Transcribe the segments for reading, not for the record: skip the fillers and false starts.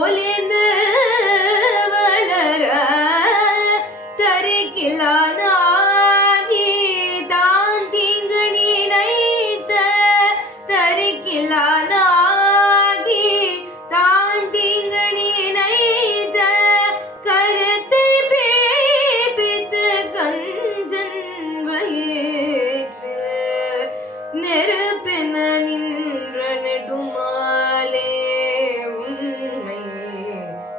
ஒளிந்து வளர தரிக்கிலானாகி தான் தீங்கு நினைத்த தரிக்கிலானாகி தான் தீங்கு நினைத்த கருத்தை பிழைப்பித்து கஞ்சன் வயிற்றில் நெருப்பென நின்ற நெடுமாலே உண்மை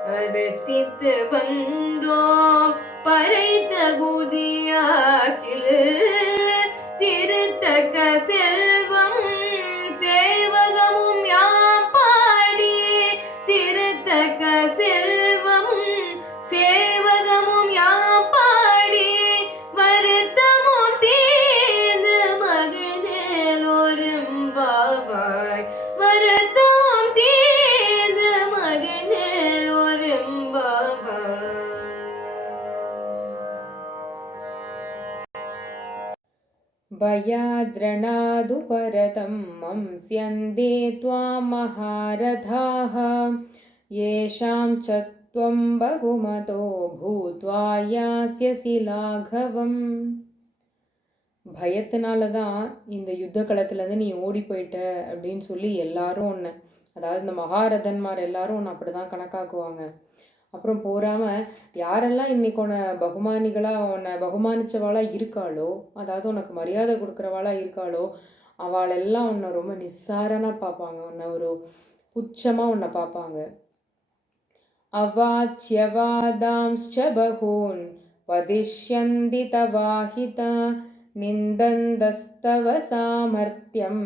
கருத்தித்து வந்தோம் பறைத்த குதியாக்கில் திருத்தக்க செல்வமும் சேவகமும் யாம் பாடி திருத்தக்க செல்வமும் சேவகமும் யாம் பாடி வருத்தமும் தீர்ந்து மகிழ்ந்தேலோரும்பாவாய் வருத்தமும் தீர்ந்து மகிழ்ந்தேலோரும்பாவாய். भयाद्रणादुपरतं मंस्यन्ते त्वां महारथाः येषां च त्वं बहुमतो भूत्वा यास्यसि लाघवम्. பயத்தினால தான் இந்த யுத்த களத்துலேருந்து நீ ஓடி போயிட்ட அப்படின்னு சொல்லி எல்லாரும் ஒன்று, அதாவது இந்த மகாரதன்மார் எல்லாரும் ஒன்று அப்படி தான் கணக்காக்குவாங்க. அப்புறம் போகாமல் யாரெல்லாம் இன்னைக்கு உன்னை உன்னை பகுமானிச்சவாளாக இருக்காளோ, அதாவது உனக்கு மரியாதை கொடுக்குறவாளாக இருக்காளோ, அவளெல்லாம் உன்னை ரொம்ப நிஸ்சாரனாக பார்ப்பாங்க, உன்னை ஒரு புச்சமாக உன்னை பார்ப்பாங்க. அவாச்சியவாதாம்ச்ச பகூன் வதிஷ்யந்தி தவாஹிதா நிந்தந்தஸ்தவ சாமர்த்தியம்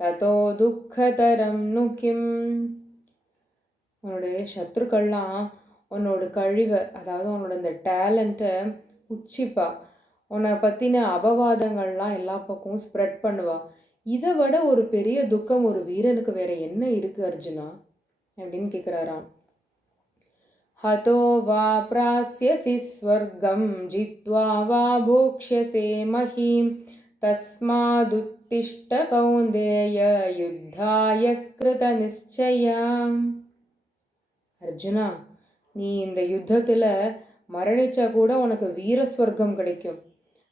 ததோ துக்கதரம் நுகிம். உன்னுடைய சத்ருக்கள்லாம் உன்னோட கழிவை, அதாவது உன்னோட இந்த டேலண்ட்டை உச்சிப்பா, உன்னை பற்றின அபவாதங்கள்லாம் எல்லா பக்கமும் ஸ்ப்ரெட் பண்ணுவா. இதை விட ஒரு பெரிய துக்கம் ஒரு வீரனுக்கு வேற என்ன இருக்கு அர்ஜுனா அப்படின்னு கேட்குறாராம். ஹதோ வா பிராப்ஸ்யசி ஸ்வர்கம் ஜித்வா வா போக்ஷ்யசே மஹீம் தஸ்மாதுத்திஷ்ட கௌந்தேய யுத்தாய கிருத நிச்சயாம். அர்ஜுனா, நீ இந்த யுத்தத்தில் மரணிச்சா கூட உனக்கு வீரஸ்வர்க்கம் கிடைக்கும்,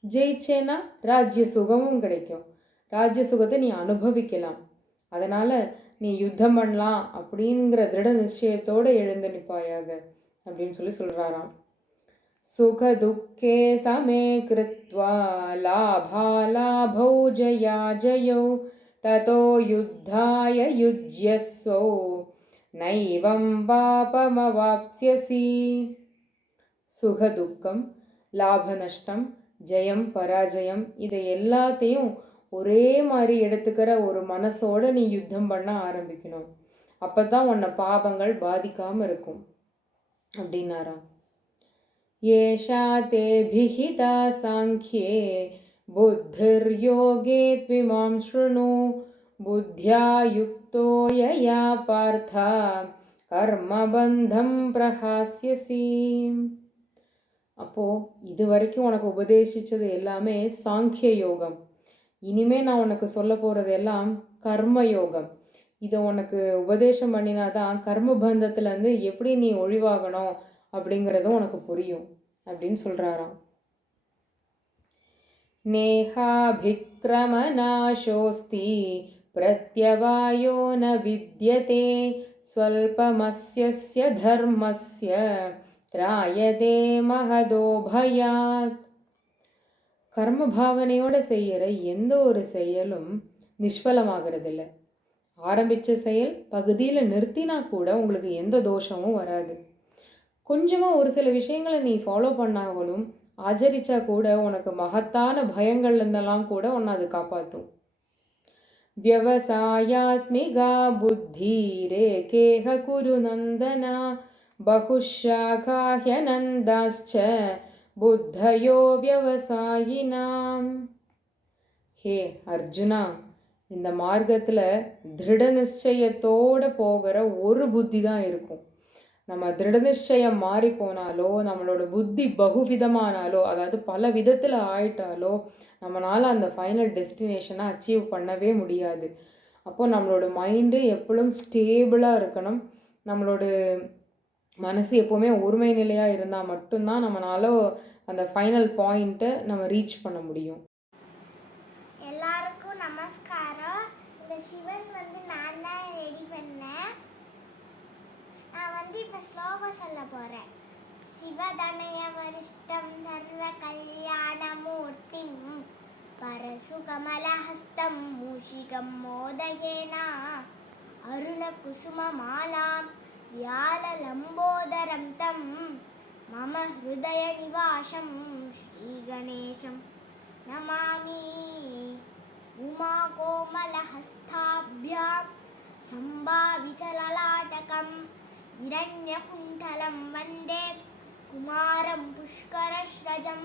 ஜெயிச்சேன்னா ராஜ்ய சுகமும் கிடைக்கும், ராஜ்ய சுகத்தை நீ அனுபவிக்கலாம். அதனால் நீ யுத்தம் பண்ணலாம் அப்படிங்கிற திருட நிச்சயத்தோடு எழுந்து நிற்பாயாக அப்படின்னு சொல்லி சொல்கிறாராம். சுக துக்கே சமே கிருத்வா லாபா லாபௌ ஜயா ஜயோ ததோ யுத்தாய யுஜ்யஸ்ஸோ நைவம் பாபமவாப்ஸ்யசி. சுகதுக்கம், லாப நஷ்டம், ஜெயம் பராஜயம், இதை எல்லாத்தையும் ஒரே மாதிரி எடுத்துக்கிற ஒரு மனசோடு நீ யுத்தம் பண்ண ஆரம்பிக்கணும். அப்போ தான் உன்னை பாபங்கள் பாதிக்காமல் இருக்கும் அப்படின்னாராம். ஏஷா தே பிஹிதா சாங்கியே புத்திர் யோகே த்விமாம் ஸ்ருணு புத்தியா யுக்தோ யயா பார்த்தா கர்மபந்தம் பிரஹாஸ்யசி. அப்போது இது வரைக்கும் உனக்கு உபதேசித்தது எல்லாமே சாங்கிய யோகம், இனிமே நான் உனக்கு சொல்ல போகிறது எல்லாம் கர்ம யோகம். இதை உனக்கு உபதேசம் பண்ணினாதான் கர்மபந்தத்துலேருந்து எப்படி நீ ஒழிவாகணும் அப்படிங்கிறதும் உனக்கு புரியும் அப்படின்னு சொல்கிறாராம். நேஹாபிக்ரமநாசோஸ்தி பிரத்யவாயோ ந வித்யதே ஸ்வல்பமஸ்ய தர்மஸ்ய திராயதே மகதோ பயாத். கர்ம பாவனையோடு செய்கிற எந்த ஒரு செயலும் நிஷ்பலமாகிறதில்ல. ஆரம்பித்த செயல் பகுதியில் நிறுத்தினா கூட உங்களுக்கு எந்த தோஷமும் வராது. கொஞ்சமாக ஒரு சில விஷயங்களை நீ ஃபாலோ பண்ணாலும் ஆச்சரிச்சா கூட உனக்கு மகத்தான பயங்கள்லேருந்தெல்லாம் கூட உன்னை அது காப்பாற்றும். வியவசாயாத்மிகா புத்தி ரேகேஹ குரு நந்தனா பகுஷாகாஹ்ய நந்தாஸ்ச புத்தயோ வியவசாயினாம். ஹே அர்ஜுனா, இந்த மார்க்கத்தில் திருட நிச்சயத்தோடு போகிற ஒரு புத்தி தான் இருக்கும். நம்ம திருட நிச்சயம் மாறி போனாலோ, நம்மளோட புத்தி பகுவிதமானாலோ, அதாவது பல விதத்தில் ஆயிட்டாலோ, நம்மளால் அந்த ஃபைனல் டெஸ்டினேஷனை அச்சீவ் பண்ணவே முடியாது. அப்போது நம்மளோட மைண்டு எப்பளும் ஸ்டேபிளாக இருக்கணும். நம்மளோட மனசு எப்போவுமே ஒருமை நிலையாக இருந்தால் மட்டும்தான் நம்மளால அந்த ஃபைனல் பாயிண்ட்டை நம்ம ரீச் பண்ண முடியும். எல்லாருக்கும் நமஸ்காரம். இந்த சிவன் நான் தான் ரெடி பண்ணேன். நான் இப்போ ஸ்லோகம் சொல்ல போகிறேன். சிவதனய வரிஷ்டம் சர்வ கல்யாணமூர்த்திம் பரசுகமலஹஸ்தம் மூஷிகம் மோதகேனா அருணகுசுமமாலாம் व्याललम्बोदरं तं मम हृदयनिवासं श्रीगणेशं नमामि. उमाकोमलहस्ताभ्यां सम्भावितललाटकं हिरण्यकुण्ठलं वन्दे कुमारं पुष्करश्रजं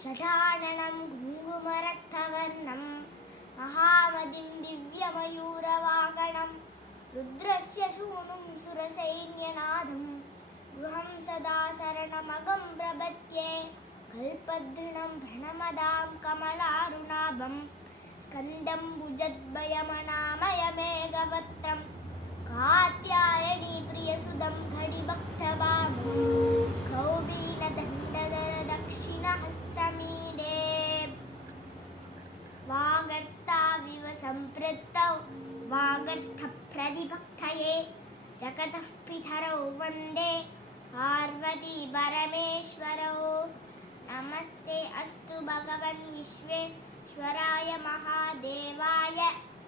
षडाननं कुङ्कुमरक्तवर्णं महामतिं दिव्यमयूरवागणं रुद्रस्य शूनुं सुरसैन्यनादं गृहं सदा शरणमगं प्रपद्ये कल्पद्रुणं प्रणमदां कमलारुणाभं स्कन्दं भुजद्वयमनामयमेघवक्त्रं कात्यायनी प्रियसुदं घटिभक्तवामं कौबीनदण्डदक्षिणहस्तमीडे वागर्ताविव सम्पृक्तौ वागर्थप्रतिभक्तये जगतः पितरौ वन्दे पार्वती परमेश्वरौ. नमस्ते अस्तु भगवन् विश्वेश्वराय महादेवाय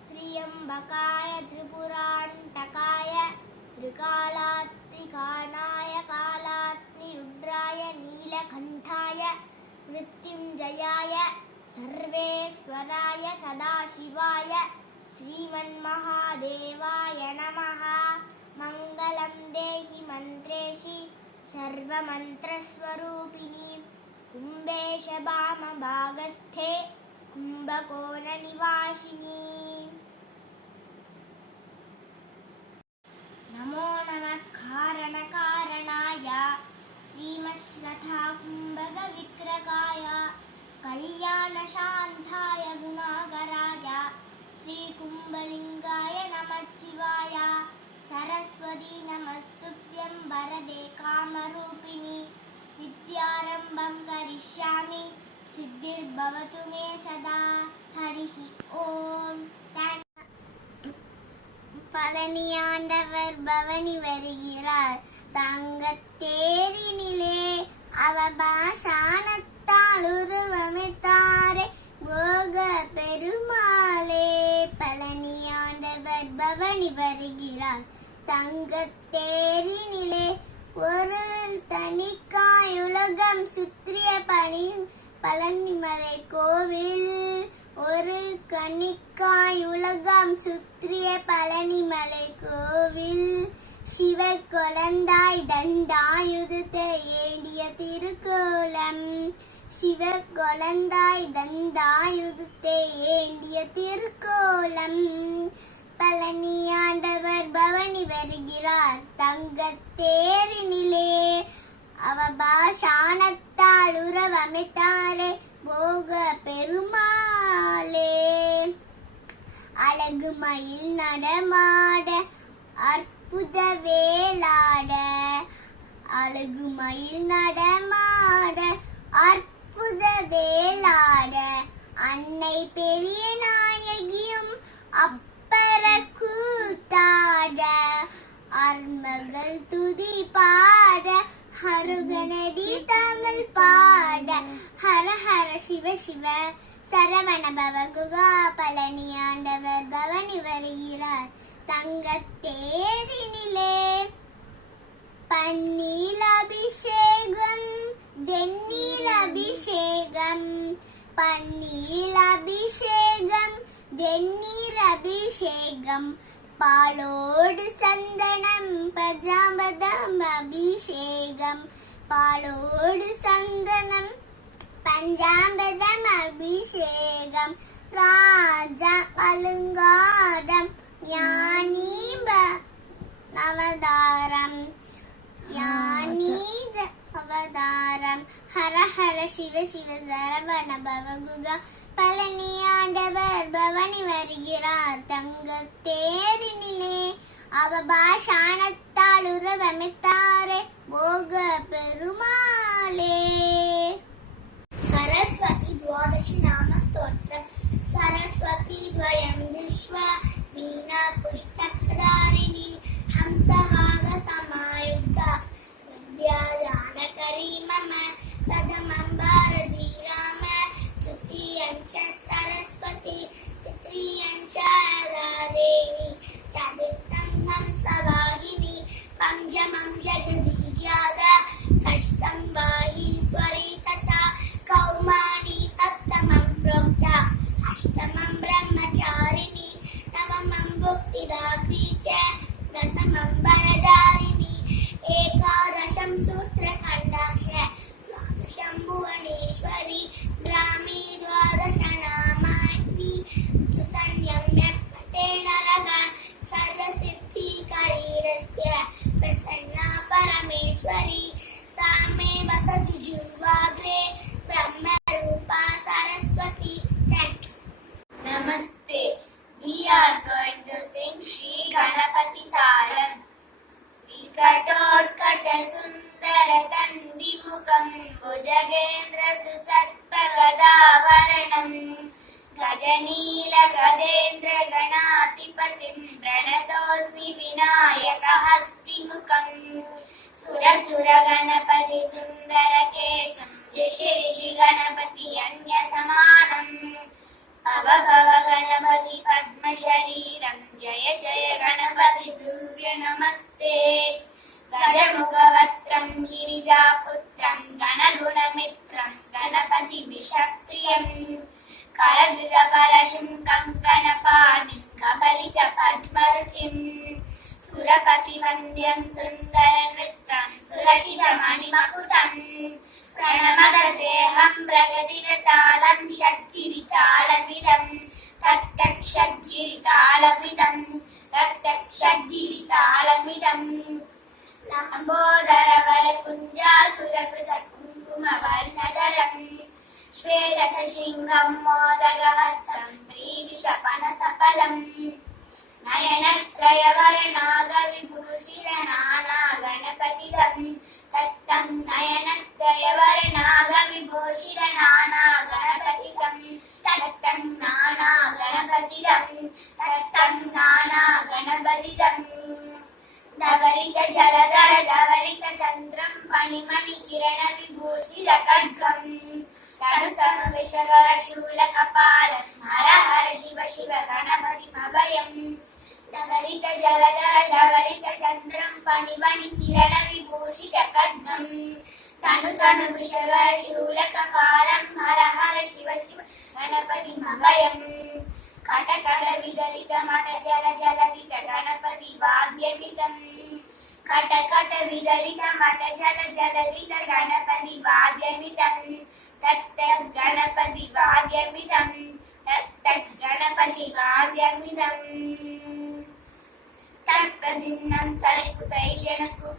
त्र्यम्बकाय त्रिपुरान्तकाय त्रिकालात्रिकानाय कालाग्निरुद्राय नीलकण्ठाय मृत्युञ्जयाय सर्वेश्वराय सदाशिवाय श्रीमन्महादेवाय नमः. मङ्गलं देहि मन्त्रेषि सर्वमन्त्रस्वरूपिणी कुम्भेशवामभागस्थे कुम्भकोणनिवासिनी. नमो नमः कारणकारणाय श्रीमश्रथा कुम्भकविग्रहाय कल्याणशान्ताय गुणाकराय श्रीकुम्भलिङ्गाय नमः शिवाय. सरस्वती नमस्तुभ्यं वरदे कामरूपिणी विद्यारम्भं करिष्यामि सिद्धिर्भवतु मे सदा. हरिः ओम्. பழனியாண்டவர் பவனி வருகிறார் தங்கத்தேரினிலே அவபாஷானத்தால் உருவமைத்தாரே போக பெருமாளே. பழனியாண்டவர் பவனி வருகிறார் தங்கத்தேரினிலே ஒரு தனிக்காய் உலகம் சுற்றிய பழனிமலை கோவில். ஒரு கணிக்காய் உலகம் சுற்றிய பழனிமலை கோவில். சிவ குழந்தாய் தண்டாயுதத்தை ஏந்திய திருக்கோலம். சிவ குழந்தாய் தண்டாயுதத்தை ஏந்திய திருக்கோலம். பழனியாண்டவர் பவனி வருகிறார் தங்கத்தேரினிலே அவபாஷானத்தால் உறவமைத்தாரே போக பெருமாளே. அழகு மயில் நடமாட அற்புத வேலாட. அழகு மயில் நடமாட அற்புத வேலாட. அன்னை பெரிய நாயகியும் அப்பர கூத்தாட. அர்மகள் துதி பாட ஹருகனடி தமிழ் பாட. ஹர ஹர சிவ சிவ சரவண பவ குகா. பழனியாண்டவர் பவனி வருகிறார் தங்கத்தேரினிலே. பன்னீர் அபிஷேகம் வெந்நீர் அபிஷேகம். பன்னீர் அபிஷேகம் வெந்நீர் அபிஷேகம். பாலோடு சந்தனம் பஞ்சாபதம் அபிஷேகம். பாலோடு சந்தனம் பஞ்சாபதம் அபிஷேகம். ராஜா அலங்காரம் ஞானீப அவதாரம். ஞானீப அவதாரம். ஹர ஹர சிவ சிவ சரவண பவகுகா. பழனியாண்டவர் பவனி வருகிறார் தங்கத்தேரினிலே அவபாஷானத்தால் சுரவமித்தாரே போக பெருமாளே. सरस्वती द्वादशी नाम स्तोत्रम. सरस्वती द्वयं विश्वा वीणा पुस्तकधारिणी हंसवाग समायुक्ता विद्या जानकरी मम. प्रथमं भारती राम तृतीयं च सरस्वती तृतीयं च राधादेवी चतुर्थं हंसवाहिनी पंचमं जगदीज्ञाता षष्ठं माहेश्वरी तथा कौमारी सप्तमं प्रोक्ता अष्टमं ब्रह्मचारिणी नवमं भुक्तिदात्री च दशमं वरदारिणी एकादशं सूत्रखण्डाक्ष द्वादशं भुवनेश्वरी ब्राह्मी द्वादश नामानि संयम्य पठे नरः सर्वसिद्धिकरीरस्य प्रसन्ना परमेश्वरी सा मे वसतु जिह्वाग्रे ब्रह्मरूपा Saraswati. Thanks. Namaste. We are going to sing Shri Ganapati Thalam. Vikatotkata Sundara Tandimukam Bhujagendra Susatpagadavaranam Gajanila Gajendra Ganatipatim Pranatosmi Vinayaka Hastimukam Surasura Ganapati Sundara Kesam Rishi Rishi Ganapati Anya Samanam Bhava Bhava Ganapati Padma Shariram Jaya Jaya Ganapati Duvya Namaste. Gajamughavatram Girijaputram Ganagunamitram Ganapati Vishapriyam Karagriga Parashum Kankanapani Kabalika Padmaruchim Surapati Vandyam Sundaranrittam Surachidamani Makutam Pranamadadeham Pragadidatalam Shadgiritalamidam Tattak Shadgiritalamidam Tattak Shadgiritalamidam Lambodara Valakunja Surakrita Kunkuma Varnadaram Shvedata Shingham Modagahastam Privishapanasappalam Nayanatraya Varanaga Vibhushirana Ganapatidam Tattam Nayanatraya Varanaga Vibhushirana Ganapatidam Tattam Nana Ganapatidam Tattam Nana Ganapatidam Dhavalika Jaladhara Dhavalika Chandram Panimani Kirana Vibhushira Kadgam Tanu Tanu Vishagara Shula Kapalam Hara Hara Shiva Shiva Ganapati Mabhayam Dhavalika Jaladhara Dhavalika Chandram Panimani Kirana Vibhushira Kadgam Tanu Tanu Vishagara Shula Kapalam Hara Hara Shiva Shiva Ganapati Mabhayam Kata Kata Vidalika Mata Jala Jala Vita Ganapati Vagyamitam Kata Kata Vidalika Mata Jala Jala Vita Ganapati Vagyamitam Tattat Ganapati Vagyamitam Tattat Ganapati Vagyamitam Takkadinnam Tarikutai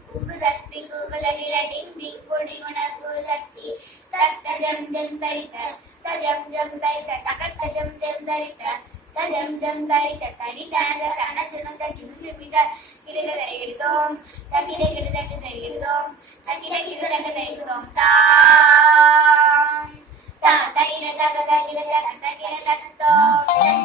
Kukudatti Kukulagirati Kudigunakudatti Tattajam Jam Tarita Tajam Jam Tarita Takatajam Jam Tarita Tajam Jam Tarita Taritana Tanajamata Jumimita Kirada Edom Takida Kirada Edom Takida Kirada Edom Tam Taira Takada Kirada Takira Tom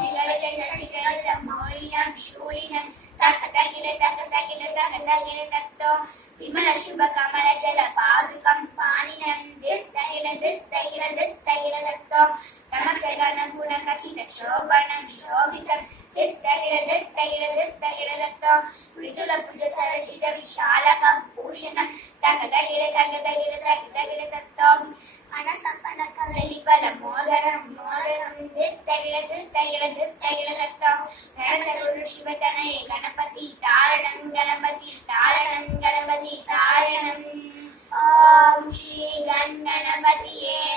Tikala Tikala Moinam Shulinam Takada Kirada Takada Tom Vimala Shubha Kamala Jala Padukam Paninam Dittahira Tom Ramachagana Guna Kachita Shobhanam Shobhitam Dittahira Tom Ritula Puja Sarashita Vishalakam Pushanam Takada Tom Anasapana Kalipala Modaram Dittahira Tom Ranataguru Shivatanaye Ganapati Taranam Ganapati Taranam Om Shri Ganapatiye